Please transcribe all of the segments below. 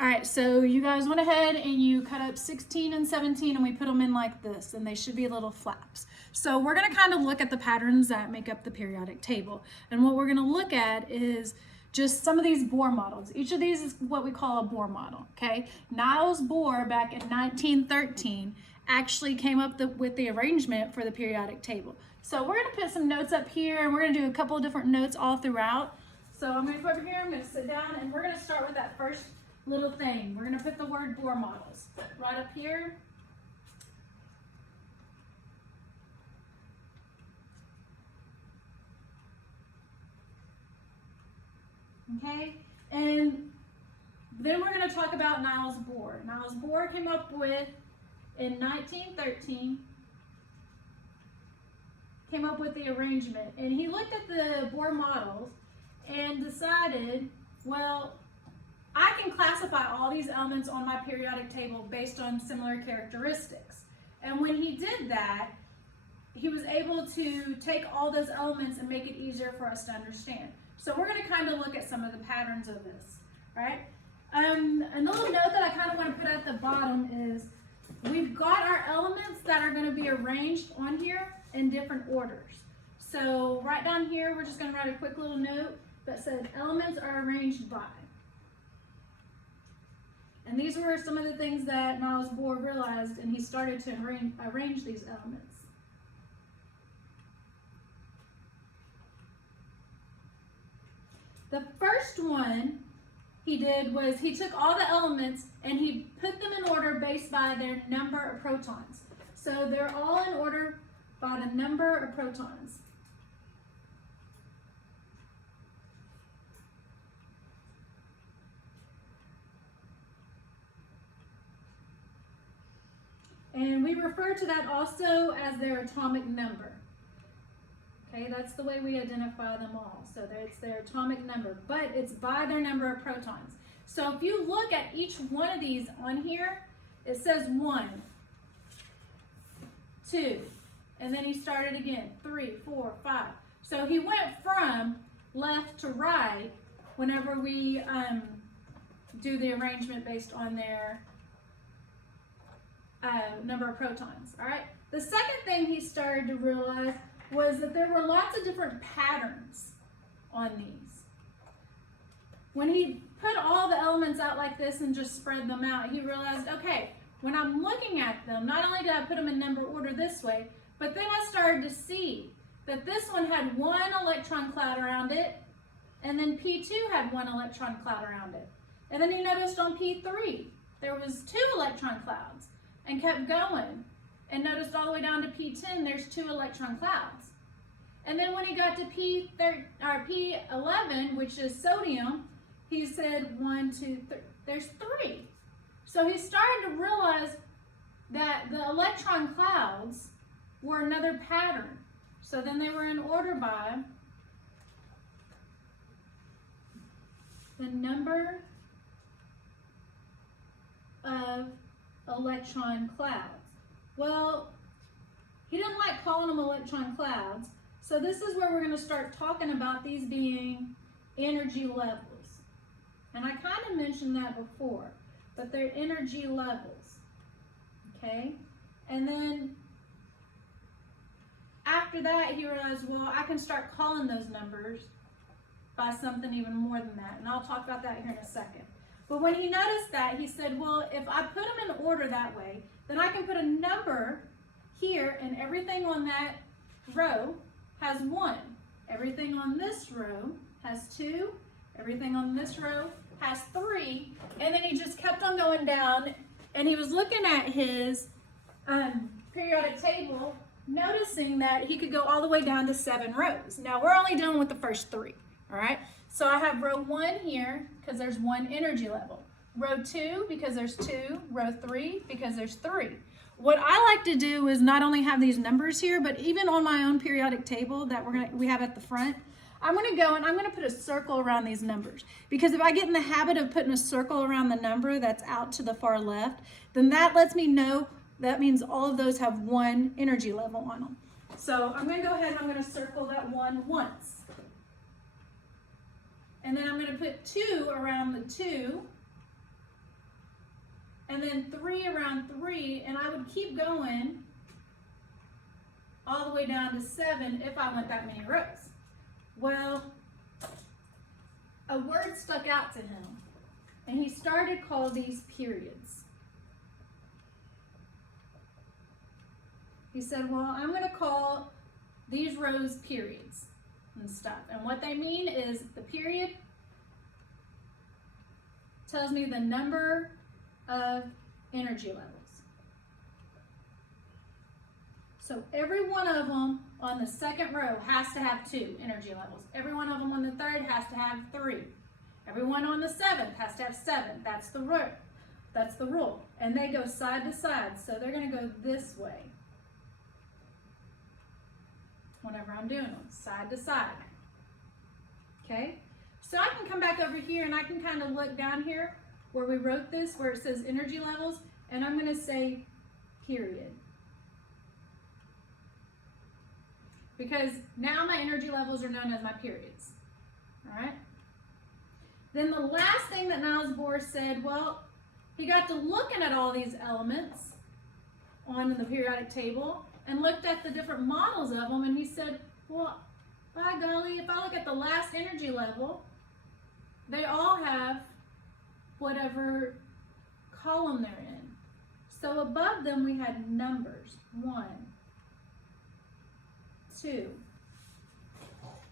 All right, so you guys went ahead and you cut up 16 and 17 and we put them in like this, and they should be little flaps. So we're gonna kind of look at the patterns that make up the periodic table. And what we're gonna look at is just some of these Bohr models. Each of these is what we call a Bohr model, okay? Niels Bohr back in 1913 actually came up with the arrangement for the periodic table. So we're gonna put some notes up here, and we're gonna do a couple of different notes all throughout. So I'm gonna go over here, I'm gonna sit down, and we're gonna start with that first little thing. We're gonna put the word Bohr models right up here. Okay, and then we're gonna talk about Niels Bohr. Niels Bohr came up with, in 1913, came up with the arrangement, and he looked at the Bohr models and decided, well, I can classify all these elements on my periodic table based on similar characteristics. And when he did that, he was able to take all those elements and make it easier for us to understand. So we're going to kind of look at some of the patterns of this, right? And the little note that I kind of want to put at the bottom is we've got our elements that are going to be arranged on here in different orders. So right down here, we're just going to write a quick little note that said elements are arranged by. And these were some of the things that Niels Bohr realized, and he started to arrange these elements. The first one he did was he took all the elements and he put them in order based by their number of protons. So they're all in order by the number of protons. And we refer to that also as their atomic number. Okay, that's the way we identify them all. So it's their atomic number, but it's by their number of protons. So if you look at each one of these on here, it says 1, 2, and then he started again, 3, 4, 5. So he went from left to right whenever we do the arrangement based on their number of protons, all right? The second thing he started to realize was that there were lots of different patterns on these. When he put all the elements out like this and just spread them out, he realized, okay, when I'm looking at them, not only did I put them in number order this way, but then I started to see that this one had 1 electron cloud around it, and then P2 had 1 electron cloud around it. And then he noticed on P3, there was 2 electron clouds, and kept going. And noticed all the way down to P10, there's 2 electron clouds. And then when he got to P11, which is sodium, he said 1, 2, 3, there's 3. So he started to realize that the electron clouds were another pattern. So then they were in order by the number of electron clouds. Well, he didn't like calling them electron clouds, so this is where we're going to start talking about these being energy levels. And I kind of mentioned that before, but they're energy levels, okay? And then after that, he realized, well, I can start calling those numbers by something even more than that, and I'll talk about that here in a second. But when he noticed that, he said, well, if I put them in order that way, then I can put a number here, and everything on that row has 1. Everything on this row has 2. Everything on this row has 3. And then he just kept on going down, and he was looking at his periodic table, noticing that he could go all the way down to 7 rows. Now, we're only dealing with the first 3, all right? So I have row 1 here because there's 1 energy level. Row 2 because there's 2. Row 3 because there's 3. What I like to do is not only have these numbers here, but even on my own periodic table that we have at the front, I'm going to go and I'm going to put a circle around these numbers. Because if I get in the habit of putting a circle around the number that's out to the far left, then that lets me know that means all of those have 1 energy level on them. So I'm going to go ahead and I'm going to circle that 1 once. And then I'm going to put 2 around the 2. and then 3 around 3, and I would keep going all the way down to 7 if I went that many rows. Well, a word stuck out to him, and he started calling these periods. He said, well, I'm going to call these rows periods and stuff. And what they mean is the period tells me the number of energy levels. So every one of them on the second row has to have 2 energy levels. Every one of them on the third has to have 3. Every one on the seventh has to have 7. That's the rule. That's the rule. And they go side to side. So they're going to go this way whenever I'm doing them, side to side. Okay? So I can come back over here and I can kind of look down here where we wrote this, where it says energy levels, and I'm going to say period. Because now my energy levels are known as my periods. All right? Then the last thing that Niels Bohr said, well, he got to looking at all these elements on the periodic table and looked at the different models of them, and he said, well, by golly, if I look at the last energy level, they all have whatever column they're in. So above them we had numbers, 1, 2.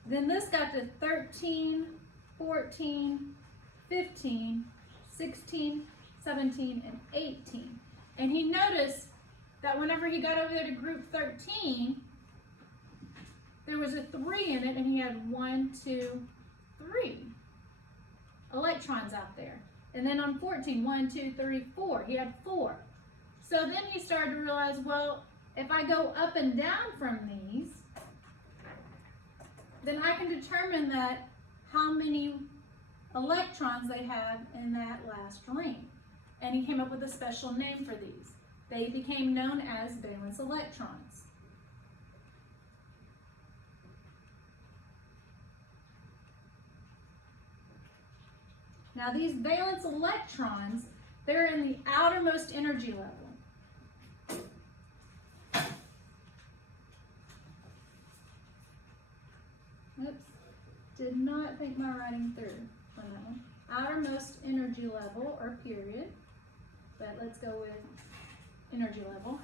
Then this got to 13, 14, 15, 16, 17, and 18. And he noticed that whenever he got over there to group 13, there was a 3 in it, and he had 1, 2, 3 electrons out there. And then on 14, 1, 2, 3, 4, he had 4. So then he started to realize, well, if I go up and down from these, then I can determine that how many electrons they have in that last ring. And he came up with a special name for these. They became known as valence electrons. Now these valence electrons, they're in the outermost energy level. Oops, did not think my writing through on that one. Outermost energy level, or period, but let's go with energy level.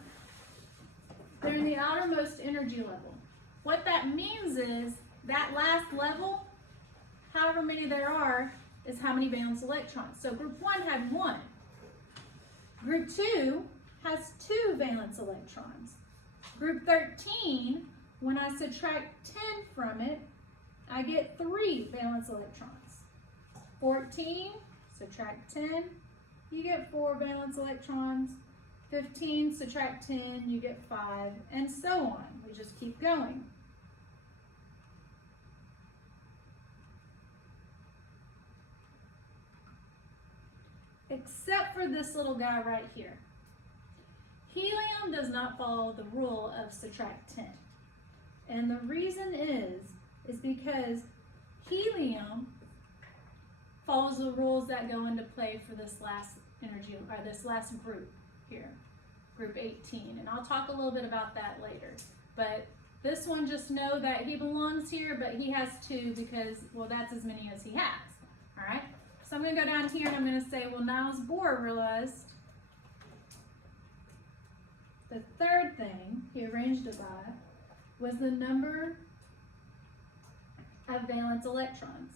They're in the outermost energy level. What that means is that last level, however many there are, is how many valence electrons. So group 1 had 1. Group 2 has 2 valence electrons. Group 13, when I subtract 10 from it, I get 3 valence electrons. 14, subtract 10, you get 4 valence electrons. 15, subtract 10, you get 5, and so on. We just keep going. Except for this little guy right here. Helium does not follow the rule of subtract 10. And the reason is because helium follows the rules that go into play for this last energy, or this last group here, group 18. And I'll talk a little bit about that later. But this one, just know that he belongs here, but he has 2 because, well, that's as many as he has. All right? So I'm going to go down here and I'm going to say, well, Niels Bohr realized the third thing he arranged it by was the number of valence electrons.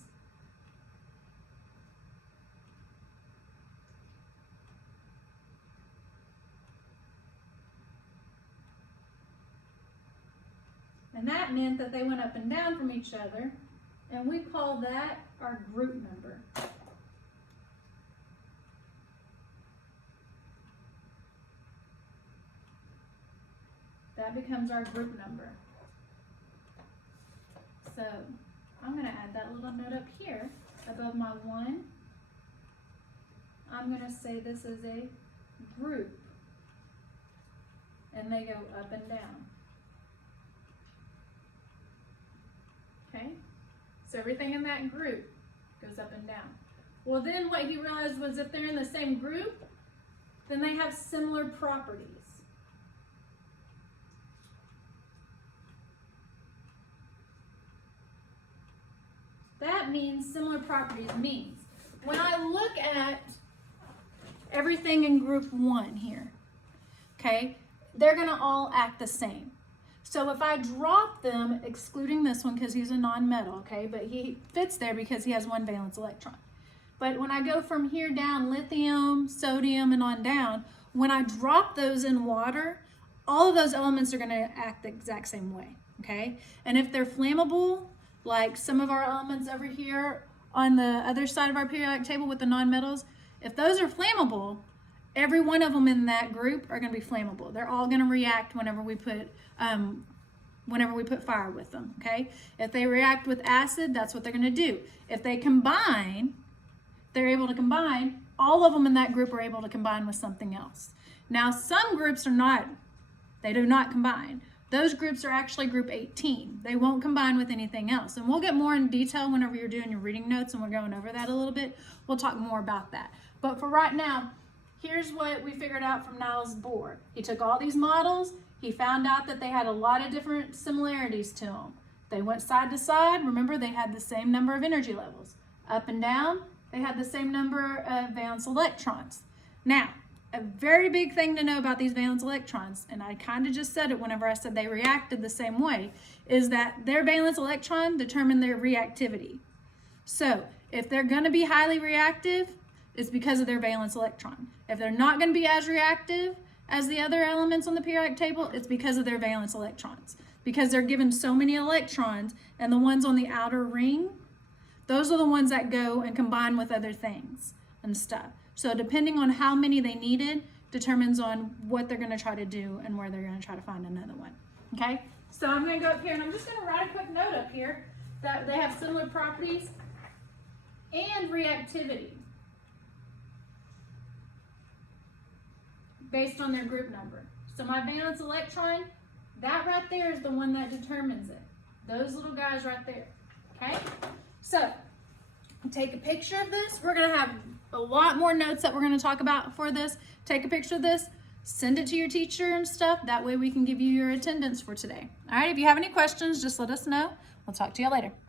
And that meant that they went up and down from each other, and we call that our group number. That becomes our group number. So I'm going to add that little note up here above my 1. I'm going to say this is a group, and they go up and down. Okay, so everything in that group goes up and down. Well, then what he realized was if they're in the same group, then they have similar properties. That means similar properties means when I look at everything in group 1 here, okay, they're going to all act the same. So if I drop them, excluding this one because he's a non-metal, okay, but he fits there because he has one valence electron. But when I go from here down, lithium, sodium, and on down, when I drop those in water, all of those elements are going to act the exact same way, okay? And if they're flammable, like some of our elements over here on the other side of our periodic table with the non-metals, if those are flammable, every one of them in that group are going to be flammable. They're all going to react whenever we put fire with them, okay? If they react with acid, that's what they're going to do. If they combine, they're able to combine, all of them in that group are able to combine with something else. Now, some groups are not, they do not combine. Those groups are actually group 18. They won't combine with anything else. And we'll get more in detail whenever you're doing your reading notes and we're going over that a little bit. We'll talk more about that. But for right now, here's what we figured out from Niles' board. He took all these models. He found out that they had a lot of different similarities to them. They went side to side. Remember, they had the same number of energy levels. Up and down, they had the same number of valence electrons. Now, a very big thing to know about these valence electrons, and I kind of just said it whenever I said they reacted the same way, is that their valence electron determine their reactivity. So if they're going to be highly reactive, it's because of their valence electron. If they're not going to be as reactive as the other elements on the periodic table, it's because of their valence electrons. Because they're given so many electrons, and the ones on the outer ring, those are the ones that go and combine with other things and stuff. So depending on how many they needed determines on what they're going to try to do and where they're going to try to find another one. Okay? So I'm going to go up here and I'm just going to write a quick note up here that they have similar properties and reactivity based on their group number. So my valence electron, that right there is the one that determines it. Those little guys right there. Okay? So take a picture of this. We're going to have a lot more notes that we're going to talk about for this. Take a picture of this, send it to your teacher and stuff. That way we can give you your attendance for today. All right, if you have any questions, just let us know. We'll talk to you later.